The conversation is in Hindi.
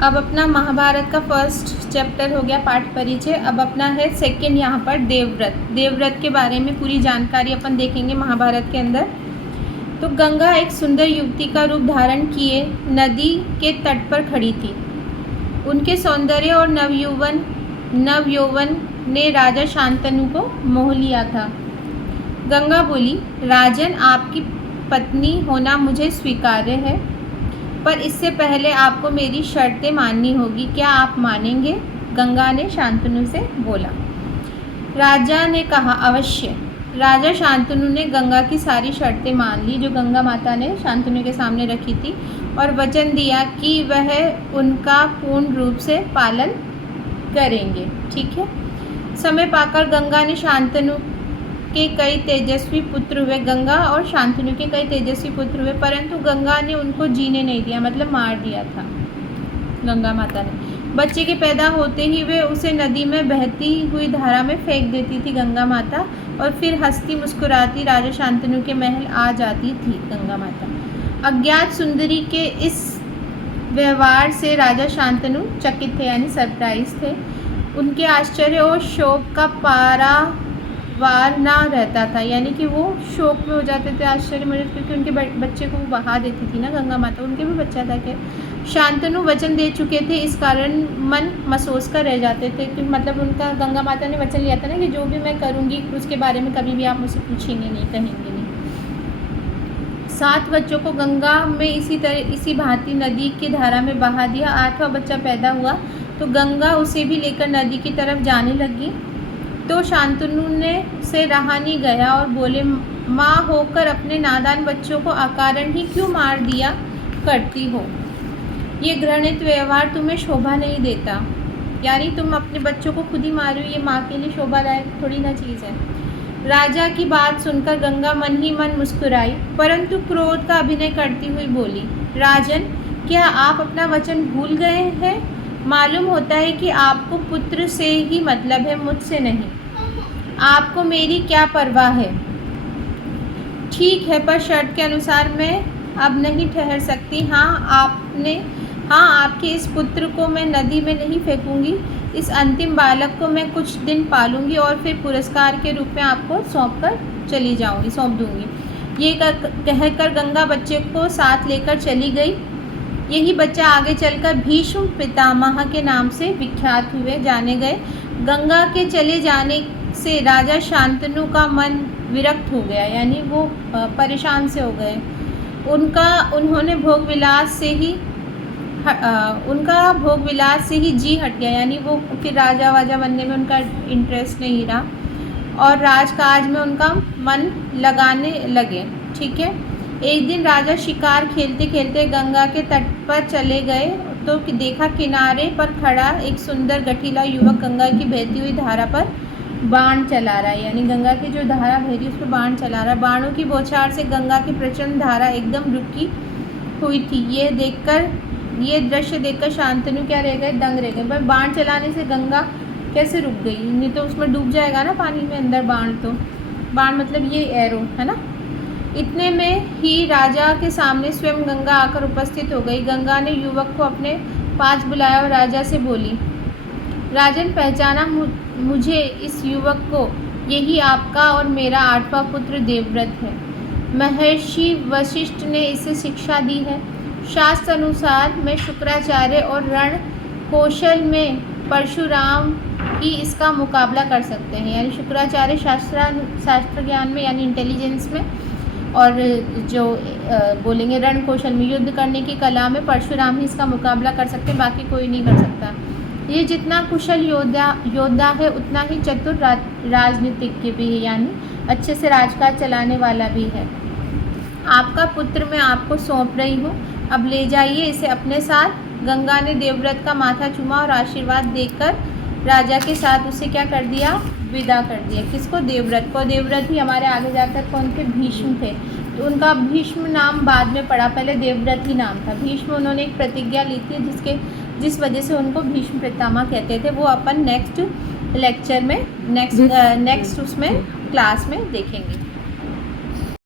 अब अपना महाभारत का फर्स्ट चैप्टर हो गया पाठ परिचय। अब अपना है सेकंड यहाँ पर देवव्रत। देवव्रत के बारे में पूरी जानकारी अपन देखेंगे महाभारत के अंदर। तो गंगा एक सुंदर युवती का रूप धारण किए नदी के तट पर खड़ी थी। उनके सौंदर्य और नवयौवन ने राजा शांतनु को मोह लिया था। गंगा बोली, राजन, आपकी पत्नी होना मुझे स्वीकार्य है, पर इससे पहले आपको मेरी शर्तें माननी होगी। क्या आप मानेंगे? गंगा ने शांतनु से बोला। राजा ने कहा, अवश्य। राजा शांतनु ने गंगा की सारी शर्तें मान ली जो गंगा माता ने शांतनु के सामने रखी थी, और वचन दिया कि वह उनका पूर्ण रूप से पालन करेंगे। ठीक है। समय पाकर गंगा ने शांतनु के कई तेजस्वी पुत्र हुए। गंगा और शांतनु के कई तेजस्वी पुत्र हुए, परंतु गंगा ने उनको जीने नहीं दिया, मतलब मार दिया था गंगा माता ने। बच्चे के पैदा होते ही वे उसे नदी में बहती हुई धारा में फेंक देती थी गंगा माता, और फिर हंसती मुस्कुराती राजा शांतनु के महल आ जाती थी गंगा माता। अज्ञात सुंदरी के इस व्यवहार से राजा शांतनु चकित थे, यानी सरप्राइज थे। उनके आश्चर्य और शोक का पारावार ना रहता था, यानी कि वो शोक में हो जाते थे, आश्चर्य में, क्योंकि उनके बच्चे को वो बहा देती थी ना गंगा माता। उनके भी बच्चा था कि शांतनु वचन दे चुके थे, इस कारण मन महसूस कर रह जाते थे कि मतलब उनका गंगा माता ने वचन लिया था ना कि जो भी मैं करूँगी उसके बारे में कभी भी आप मुझसे पूछेंगे नहीं, कहेंगे नहीं। 7 बच्चों को गंगा में इसी भांति नदी की धारा में बहा दिया। 8वां बच्चा पैदा हुआ तो गंगा उसे भी लेकर नदी की तरफ जाने लगी। तो शांतनु ने से रहा नहीं गया और बोले, माँ होकर अपने नादान बच्चों को अकारण ही क्यों मार दिया करती हो? ये घृणित व्यवहार तुम्हें शोभा नहीं देता, यानी तुम अपने बच्चों को खुद ही मारो, ये माँ के लिए शोभादायक थोड़ी ना चीज़ है। राजा की बात सुनकर गंगा मन ही मन मुस्कुराई, परंतु क्रोध का अभिनय करती हुई बोली, राजन, क्या आप अपना वचन भूल गए हैं? मालूम होता है कि आपको पुत्र से ही मतलब है, मुझसे नहीं। आपको मेरी क्या परवाह है? ठीक है, पर शर्त के अनुसार मैं अब नहीं ठहर सकती। आपके इस पुत्र को मैं नदी में नहीं फेंकूंगी। इस अंतिम बालक को मैं कुछ दिन पालूंगी और फिर पुरस्कार के रूप में आपको सौंप दूंगी। ये कहकर गंगा बच्चे को साथ लेकर चली गई। यही बच्चा आगे चलकर भीष्म पितामह के नाम से विख्यात हुए जाने गए। गंगा के चले जाने से राजा शांतनु का मन विरक्त हो गया, यानी वो परेशान से हो गए। उनका भोग विलास से ही जी हट गया, यानी वो फिर राजा वाजा बनने में उनका इंटरेस्ट नहीं रहा और राजकाज में उनका मन लगाने लगे। ठीक है। एक दिन राजा शिकार खेलते खेलते गंगा के तट पर चले गए तो देखा किनारे पर खड़ा एक सुंदर गठीला युवक गंगा की बहती हुई धारा पर बाण चला रहा है, यानी गंगा की जो धारा बह रही है उस पर बाण चला रहा है। बाणों की बौछार से गंगा की प्रचंड धारा एकदम रुकी हुई थी। ये दृश्य देखकर शांतनु क्या रह गए, दंग रह गए। पर बाण चलाने से गंगा कैसे रुक गई? नहीं तो उसमें डूब जाएगा ना पानी में अंदर बाण। तो बाण मतलब ये एरो है ना। इतने में ही राजा के सामने स्वयं गंगा आकर उपस्थित हो गई। गंगा ने युवक को अपने पास बुलाया और राजा से बोली, राजन, पहचाना मुझे इस युवक को? यही आपका और मेरा 8वां पुत्र देवव्रत है। महर्षि वशिष्ठ ने इसे शिक्षा दी है। शास्त्र अनुसार मैं शुक्राचार्य और रण कौशल में परशुराम ही इसका मुकाबला कर सकते हैं, यानी शुक्राचार्य शास्त्र ज्ञान में यानी इंटेलिजेंस में, और जो बोलेंगे रण कौशल में युद्ध करने की कला में परशुराम ही इसका मुकाबला कर सकते हैं, बाकी कोई नहीं कर सकता। ये जितना कुशल योद्धा है उतना ही चतुर राजनीतिज्ञ भी है, यानी अच्छे से राजकाज चलाने वाला भी है। आपका पुत्र मैं आपको सौंप रही हूँ, अब ले जाइए इसे अपने साथ। गंगा ने देवव्रत का माथा चूमा और आशीर्वाद देकर राजा के साथ उसे क्या कर दिया, विदा कर दिया। किसको? देवव्रत को। देवव्रत ही हमारे आगे जाकर कौन थे? भीष्म थे। तो उनका भीष्म नाम बाद में पड़ा, पहले देवव्रत ही नाम था। भीष्म उन्होंने एक प्रतिज्ञा ली थी जिस वजह से उनको भीष्म पितामह कहते थे। वो अपन नेक्स्ट लेक्चर में नेक्स्ट उसमें क्लास में देखेंगे।